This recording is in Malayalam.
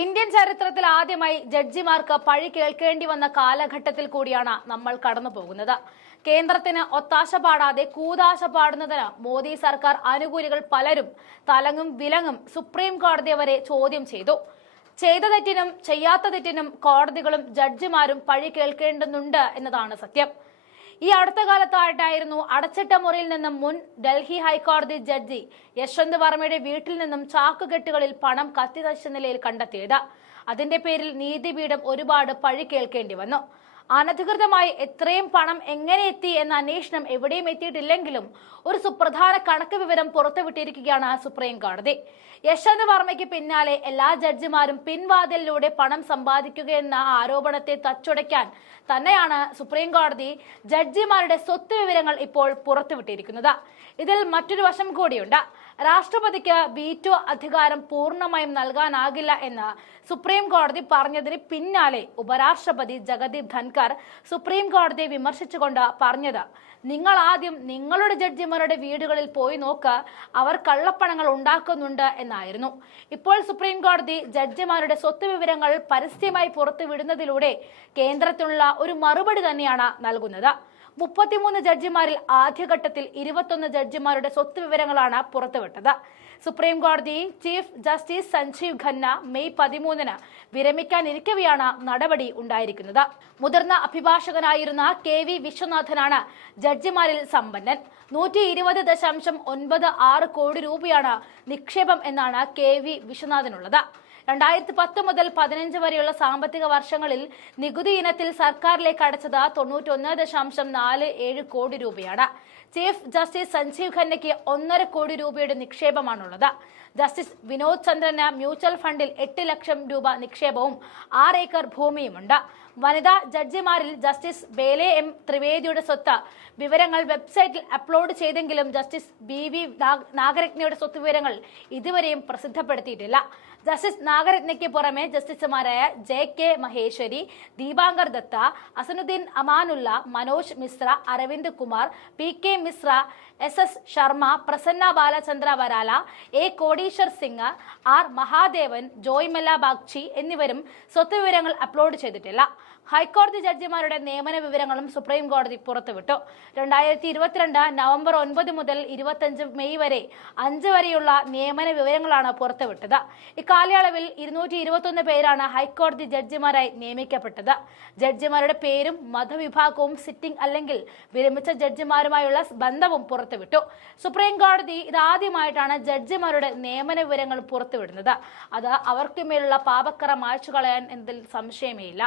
ഇന്ത്യൻ ചരിത്രത്തിൽ ആദ്യമായി ജഡ്ജിമാർക്ക് പഴി കേൾക്കേണ്ടി വന്ന കാലഘട്ടത്തിൽ കൂടിയാണ് നമ്മൾ കടന്നു പോകുന്നത്. കേന്ദ്രത്തിന് ഒത്താശ പാടാതെ കൂതാശ പാടുന്നതിന് മോദി സർക്കാർ അനുകൂലികൾ പലരും തലങ്ങും വിലങ്ങും സുപ്രീം കോടതിയെ വരെ ചോദ്യം ചെയ്തു. ചെയ്ത തെറ്റിനും ചെയ്യാത്ത തെറ്റിനും കോടതികളും ജഡ്ജിമാരും പഴി കേൾക്കേണ്ടുന്നുണ്ട് എന്നതാണ് സത്യം. ഈ അടുത്ത കാലത്തായിട്ടായിരുന്നു അടച്ചിട്ട മുറിയിൽ നിന്നും മുൻ ഡൽഹി ഹൈക്കോടതി ജഡ്ജി യശ്വന്ത് വർമ്മയുടെ വീട്ടിൽ നിന്നും ചാക്കുകെട്ടുകളിൽ പണം കത്തിനശിച്ച നിലയിൽ കണ്ടെത്തിയത്. അതിന്റെ പേരിൽ നീതിപീഠം ഒരുപാട് പഴി കേൾക്കേണ്ടി വന്നു. അനധികൃതമായി എത്രയും പണം എങ്ങനെ എത്തി എന്ന അന്വേഷണം എവിടെയും എത്തിയിട്ടില്ലെങ്കിലും ഒരു സുപ്രധാന കണക്ക് വിവരം പുറത്തുവിട്ടിരിക്കുകയാണ് സുപ്രീം കോടതി. യശ്വന്ത് വർമ്മയ്ക്ക് പിന്നാലെ എല്ലാ ജഡ്ജിമാരും പിൻവാതിലിലൂടെ പണം സമ്പാദിക്കുകയെന്ന ആരോപണത്തെ തച്ചുടയ്ക്കാൻ തന്നെയാണ് സുപ്രീം കോടതി ജഡ്ജിമാരുടെ സ്വത്ത് വിവരങ്ങൾ ഇപ്പോൾ പുറത്തുവിട്ടിരിക്കുന്നത്. ഇതിൽ മറ്റൊരു വശം കൂടിയുണ്ട്. രാഷ്ട്രപതിക്ക് വീറ്റോ അധികാരം പൂർണ്ണമായും നൽകാനാകില്ല എന്ന് സുപ്രീം കോടതി പറഞ്ഞതിന് പിന്നാലെ ഉപരാഷ്ട്രപതി ജഗദീപ് ധൻകർ സുപ്രീം കോടതിയെ വിമർശിച്ചുകൊണ്ട് പറഞ്ഞത്, നിങ്ങൾ ആദ്യം നിങ്ങളുടെ ജഡ്ജിമാരുടെ വീടുകളിൽ പോയി നോക്ക്, അവർ കള്ളപ്പണങ്ങൾ ഉണ്ടാക്കുന്നുണ്ട് എന്നായിരുന്നു. ഇപ്പോൾ സുപ്രീം കോടതി ജഡ്ജിമാരുടെ സ്വത്ത് വിവരങ്ങൾ പരസ്യമായി പുറത്തുവിടുന്നതിലൂടെ കേന്ദ്രത്തിനുള്ള ഒരു മറുപടി തന്നെയാണ് നൽകുന്നത്. 33 ജഡ്ജിമാരിൽ ആദ്യഘട്ടത്തിൽ 21 ജഡ്ജിമാരുടെ സ്വത്ത് വിവരങ്ങളാണ് പുറത്തുവിട്ടത്. സുപ്രീം കോടതി chief justice Sanjiv Khanna May 13 വിരമിക്കാനിരിക്കവെയാണ് നടപടി ഉണ്ടായിരിക്കുന്നത്. മുതിർന്ന അഭിഭാഷകനായിരുന്ന KV വിശ്വനാഥനാണ് ജഡ്ജിമാരിൽ സമ്പന്നൻ. 120.96 കോടി രൂപയാണ് നിക്ഷേപം എന്നാണ് KV വിശ്വനാഥനുള്ളത്. 2010 മുതൽ 15 വരെയുള്ള സാമ്പത്തിക വർഷങ്ങളിൽ നികുതി ഇനത്തിൽ സർക്കാരിലേക്ക് അടച്ചത് 91.47 കോടി രൂപയാണ്. ചീഫ് ജസ്റ്റിസ് സഞ്ജീവ് ഖന്നയ്ക്ക് 1.5 കോടി രൂപയുടെ നിക്ഷേപമാണുള്ളത്. ജസ്റ്റിസ് വിനോദ് ചന്ദ്രന് മ്യൂച്വൽ ഫണ്ടിൽ 8 ലക്ഷം രൂപ നിക്ഷേപവും 6 ഏക്കർ ഭൂമിയുമുണ്ട്. വനിതാ ജഡ്ജിമാരിൽ ജസ്റ്റിസ് ബേലെ M ത്രിവേദിയുടെ സ്വത്ത് വിവരങ്ങൾ വെബ്സൈറ്റിൽ അപ്ലോഡ് ചെയ്തെങ്കിലും ജസ്റ്റിസ് BV നാഗരത്നയുടെ സ്വത്ത് വിവരങ്ങൾ ഇതുവരെയും പ്രസിദ്ധപ്പെടുത്തിയിട്ടില്ല. ജസ്റ്റിസ് നാഗരത്നയ്ക്ക് പുറമെ ജസ്റ്റിസുമാരായ JK Maheshwari, Dipankar Datta, Ahsanuddin Amanullah, Manoj Mishra, Aravind Kumar, PK Mishra, SS Sharma, Prasanna Balachandra വരാല, A Kotiswar Singh, R Mahadevan, ജോയ്മല്ല Bagchi എന്നിവരും സ്വത്ത് വിവരങ്ങൾ അപ്ലോഡ് ചെയ്തിട്ടില്ല. ഹൈക്കോടതി ജഡ്ജിമാരുടെ നിയമന വിവരങ്ങളും സുപ്രീം കോടതി പുറത്തുവിട്ടു. 2022 നവംബർ 9 മുതൽ 25 മെയ് വരെ 5 വരെയുള്ള നിയമന വിവരങ്ങളാണ് പുറത്തുവിട്ടത്. ഇക്കാലയളവിൽ 221 പേരാണ് ഹൈക്കോടതി ജഡ്ജിമാരായി നിയമിക്കപ്പെട്ടത്. ജഡ്ജിമാരുടെ പേരും മതവിഭാഗവും സിറ്റിംഗ് അല്ലെങ്കിൽ വിരമിച്ച ജഡ്ജിമാരുമായുള്ള ബന്ധവും പുറത്തുവിട്ടു. സുപ്രീം കോടതി ഇതാദ്യമായിട്ടാണ് ജഡ്ജിമാരുടെ നിയമന വിവരങ്ങൾ പുറത്തുവിടുന്നത്. അത് അവർക്കുമേലുള്ള പാപക്കറ മായ്ച്ചു കളയാൻ എന്നതിൽ സംശയമേയില്ല.